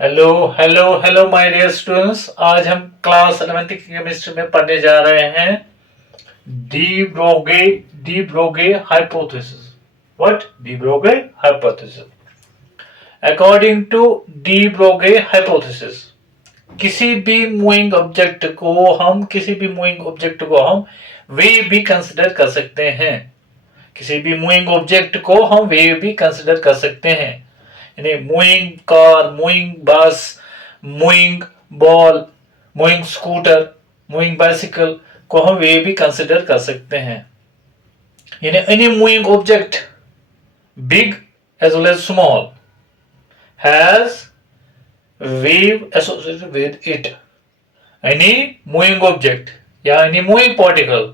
Hello hello hello my dear students. आज हम class 11th की केमिस्ट्री में पढ़ने जा रहे हैं de Broglie de Broglie hypothesis. What de Broglie hypothesis? According to de Broglie hypothesis, किसी भी मूविंग ऑब्जेक्ट को हम वेव भी कंसिडर कर सकते हैं। किसी भी मूविंग ऑब्जेक्ट को हम वेव भी कंसिडर कर सकते हैं, यानी moving car, moving bus, moving ball, moving scooter, moving bicycle को हम वे भी कंसिडर कर सकते हैं। यानी any moving object, big as well as small, has wave associated with it. Any moving object या any moving particle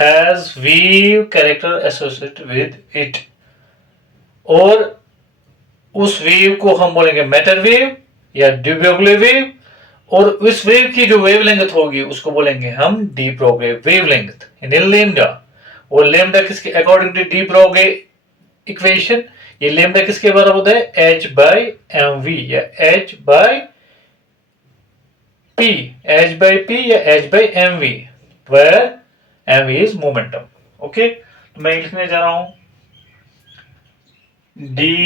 has wave character associated with it. और उस वेव को हम बोलेंगे मैटर वेव या डी ब्रोगली वेव, और उस wave की जो वेवलेंथ होगी उसको बोलेंगे हम डी ब्रोगे वेवलेंथ यानी लेमडा। और लेमडा किसके according to de Broglie equation, ये लेमडा किसके बराबर होता है? h बाई एम वी या h by p, h by p या h by m v, where m v is momentum. Okay, तो मैं लिखने जा रहा हूं de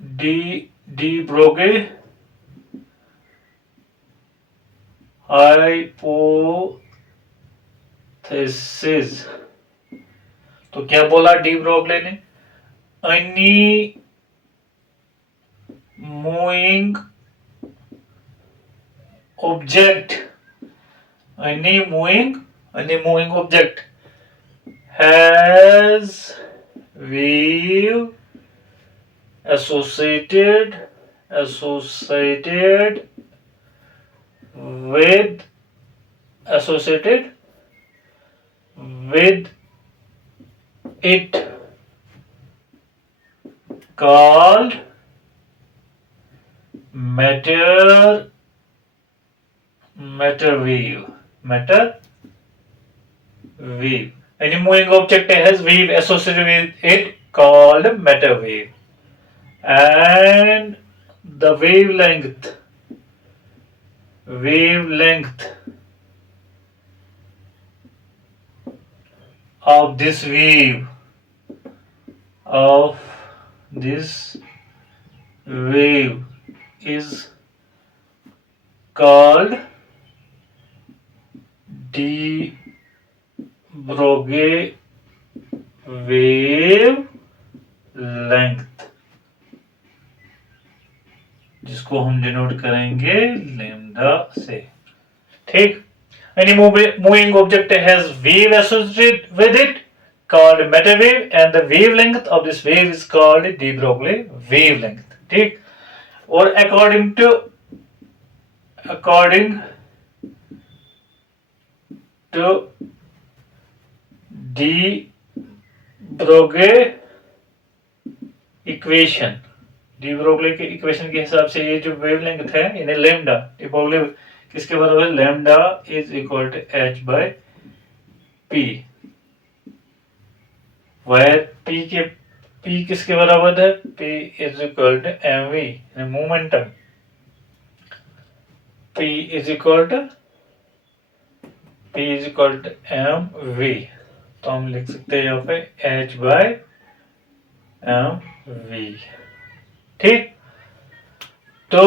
de de Broglie hypothesis. तो क्या बोला डी ब्रोगले ने? Any moving object, any moving object has wave associated with it called matter wave. Any moving object has wave associated with it called matter wave, and the wavelength of this wave is called de Broglie wavelength, जिसको हम denote करेंगे lambda से। ठीक, any moving object has wave associated with it called matter wave, and the wavelength of this wave is called de Broglie wavelength. ठीक, और according to de Broglie equation, de Broglie के equation के हिसाब से ये जो वेवलेंथ है यानी लैम्डा, डी ब्रोगली किसके बराबर है? Lambda is equal to h by p, where p किसके बराबर है? p is equal to mv यानी momentum. p is equal to mv, तो हम लिख सकते हैं यहाँ पे h बाय mv। ठीक, तो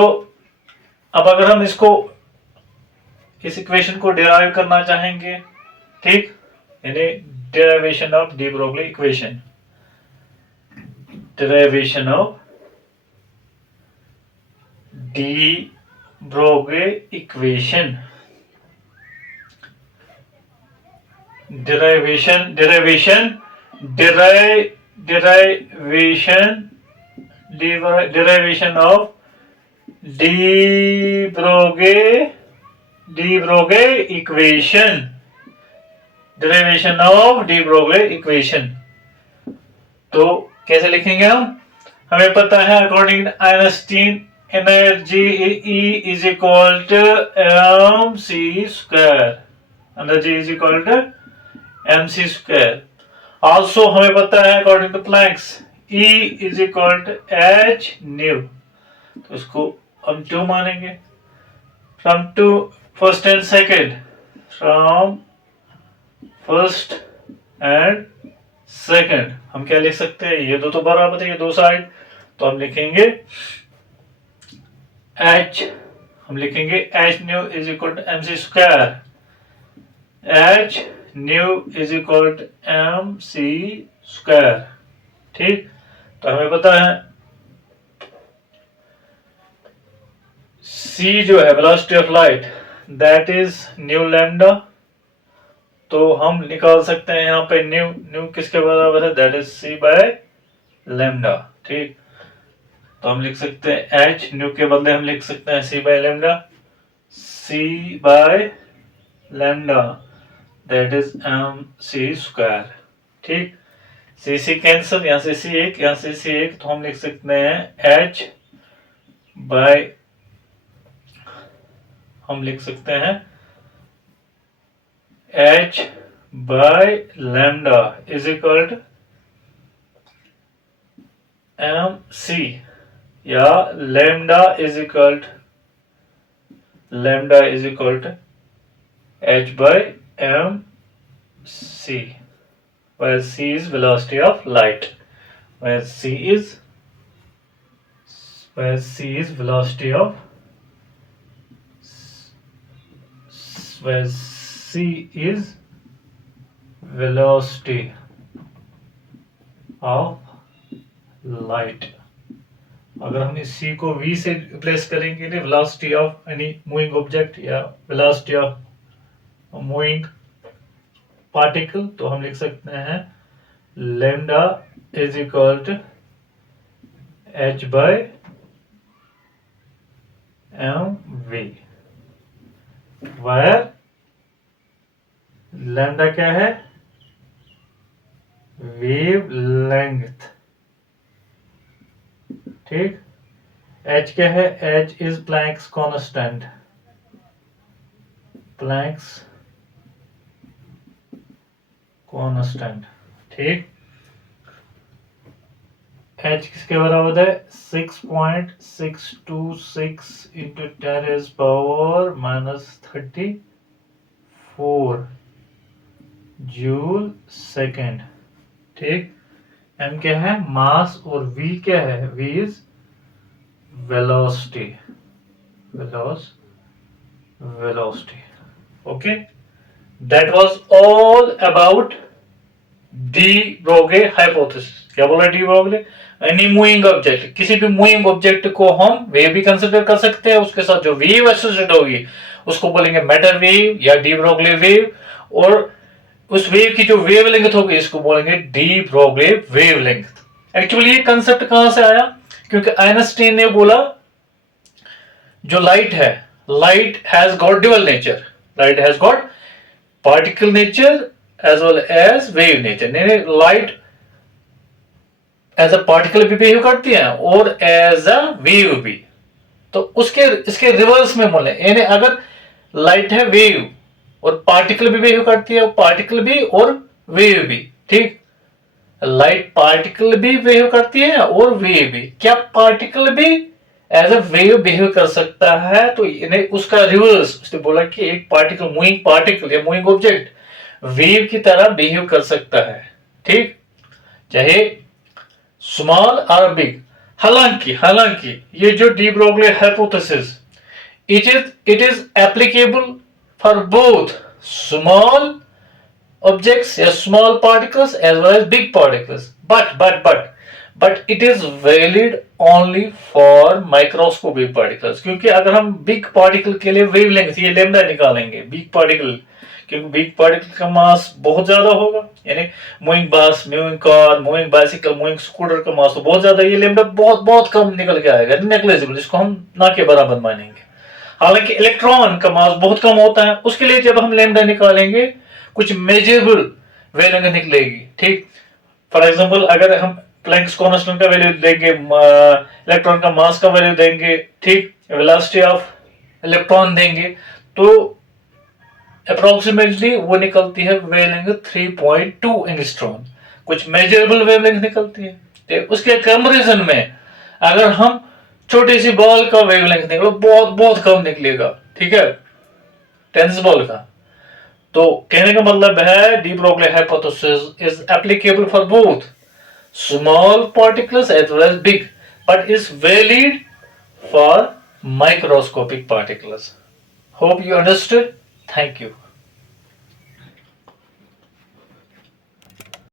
अब अगर हम इस इक्वेशन को डिराइव करना चाहेंगे, ठीक, यानी derivation of de Broglie equation, derivation of de Broglie equation, derivation of de Broglie equation, तो कैसे लिखेंगे हम? हमें पता है according to Einstein energy E is equal to mc square, energy is equal to mc square. Also हमें पता है according to Planck's E is equal to h nu, तो इसको हम 2 मानेंगे। From two first and second, from first and second हम क्या लिख सकते हैं, ये दो तो बराबर है, ये दो साइड, तो हम लिखेंगे h, हम लिखेंगे h nu is equal to mc square, h nu is equal to mc square. ठीक, तो हमें पता है c जो है velocity of light, that is nu lambda, तो हम निकाल सकते हैं यहाँ पे न्यू, न्यू किसके बराबर है, that is c by lambda. ठीक, तो हम लिख सकते हैं h न्यू के बदले हम लिख सकते हैं c by lambda, c by lambda that is mc square. ठीक, c कैंसिल, यहाँ से c एक, यहाँ से c एक, तो हम लिख सकते हैं h बाय, हम लिख सकते हैं h by lambda is equal to mc, या lambda is equal to h by mc, where c is velocity of light, where c is velocity of, where c is velocity of light। अगर हम इस c को v से replace करेंगे, velocity of any moving object या velocity of moving particle, तो हम लिख सकते हैं lambda is equal to h by mv, where lambda क्या है, वेव लेंथ। ठीक, h क्या है, h is Planck's constant, Planck's constant. ठीक, h किसके बराबर है, 6.626 इंटू 10⁻⁻34 जूल सेकेंड। ठीक, m क्या है, मास, और v क्या है, v is velocity, velocity. Okay, that was all about de Broglie hypothesis. क्या बोला de Broglie, any moving object, किसी भी मूविंग ऑब्जेक्ट को हम वेव भी कंसिडर कर सकते हैं, उसके साथ जो वेव एसोसिएट होगी उसको बोलेंगे मैटर वेव या डी ब्रोगली वेव, और उस वेव की जो वेवलेंथ होगी इसको बोलेंगे डी ब्रोगली वेवलेंथ। एक्चुअली ये कंसेप्ट कहां से आया, क्योंकि आइंस्टाइन ने बोला जो लाइट है, light has got dual nature, light has got particle nature as well as wave nature. Light as a particle भी बिहेव करती है और एज अ वेव भी, तो उसके इसके रिवर्स में बोले, यानी अगर लाइट है वेव और पार्टिकल भी बिहेव करती है, पार्टिकल भी और वेव भी। ठीक, लाइट पार्टिकल भी बिहेव करती है और वेव भी, क्या पार्टिकल भी एज अ वेव बिहेव कर सकता है, तो इन्हें उसका रिवर्स, उसने बोला कि एक पार्टिकल, मूविंग पार्टिकल या मूविंग ऑब्जेक्ट वेव की तरह बिहेव कर सकता है। ठीक, चाहे स्मॉल और बिग। हालांकि ये जो D Broglie hypothesis, it is applicable for both small objects या small particles as well as big particles, but it is valid only for microscopic particles, क्योंकि अगर हम big particle के लिए wavelength ये लैम्डा निकालेंगे, big particle, क्योंकि big particle का मास बहुत ज्यादा होगा, यानी moving bus, moving car, moving bicycle, moving scooter का मास तो बहुत ज्यादा, ये लैम्डा बहुत बहुत कम निकल के आएगा, नेग्लिजिबल, जिसको हम ना के बराबर मानेंगे। हालांकि इलेक्ट्रॉन का मास बहुत कम होता है, उसके लिए जब हम लैम्डा निकालेंगे कुछ मेजरेबल वैल्यू निकलेगी। ठीक, फॉर एग्जांपल अगर हम प्लैंक्स कांस्टेंट का वैल्यू देंगे, इलेक्ट्रॉन का मास का वैल्यू देंगे, ठीक, वेलोसिटी ऑफ इलेक्ट्रॉन देंगे, तो अप्रोक्सीमेटली वो निकलती है वेवलेंथ 3.2 एंगस्ट्रॉम, कुछ मेजरेबल वेवलेंथ निकलती है। तो उसके कंपैरिजन में अगर हम छोटी सी बॉल का वेवलेंथ निकलो बहुत बहुत कम निकलेगा, ठीक है, टेनिस बॉल का। तो कहने का मतलब है de Broglie hypothesis is applicable for both small particles as well as big, but is valid for microscopic particles. Hope you understood. Thank you.